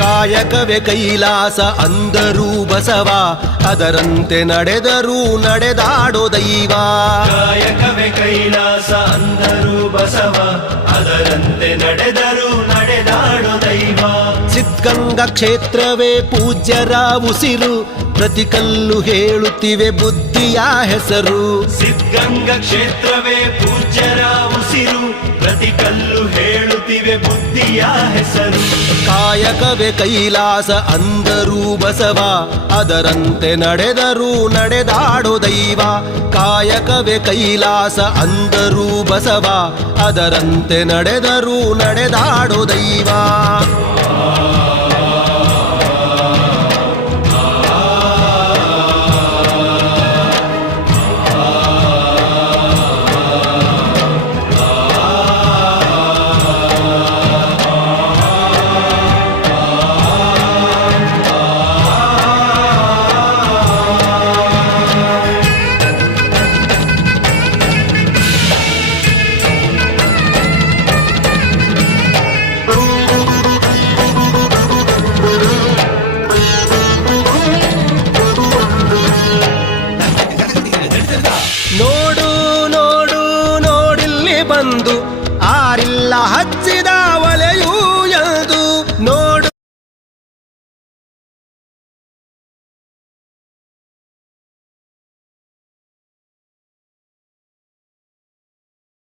ಕಾಯಕವೇ ಕೈಲಾಸ ಅಂದರೂ ಬಸವ, ಅದರಂತೆ ನಡೆದರೂ ನಡೆದಾಡೋ ದೈವ. ಕಾಯಕವೇ ಕೈಲಾಸ ಅಂದರೂ ಬಸವ, ಅದರಂತೆ ನಡೆದರೂ ನಡೆದಾಡೋ ದೈವ. ಸಿದ್ಧಗಂಗಾ ಕ್ಷೇತ್ರವೇ ಪೂಜ್ಯರ ಉಸಿರು, ಪ್ರತಿ ಕಲ್ಲು ಹೇಳುತ್ತಿವೆ ಬುದ್ಧಿಯ ಹೆಸರು. ಸಿದ್ಧಗಂಗಾ ಕ್ಷೇತ್ರವೇ ಪೂಜ್ಯರ ಉಸಿರು, ಪ್ರತಿ ಕಲ್ಲು ಹೇಳುತ್ತಿವೆ ಬುದ್ಧಿಯ ಹೆಸರು. ಕಾಯಕವೇ ಕೈಲಾಸ ಅಂದರೂ ಬಸವ, ಅದರಂತೆ ನಡೆದರೂ ನಡೆದಾಡೋ ದೈವ. ಕಾಯಕವೇ ಕೈಲಾಸ ಅಂದರೂ ಬಸವ, ಅದರಂತೆ ನಡೆದರೂ ನಡೆದಾಡೋ ದೈವ. ನೋಡು ನೋಡು ನೋಡಿಲ್ಲಿ ಬಂದು, ಆರಿಲ್ಲ ಹಚ್ಚ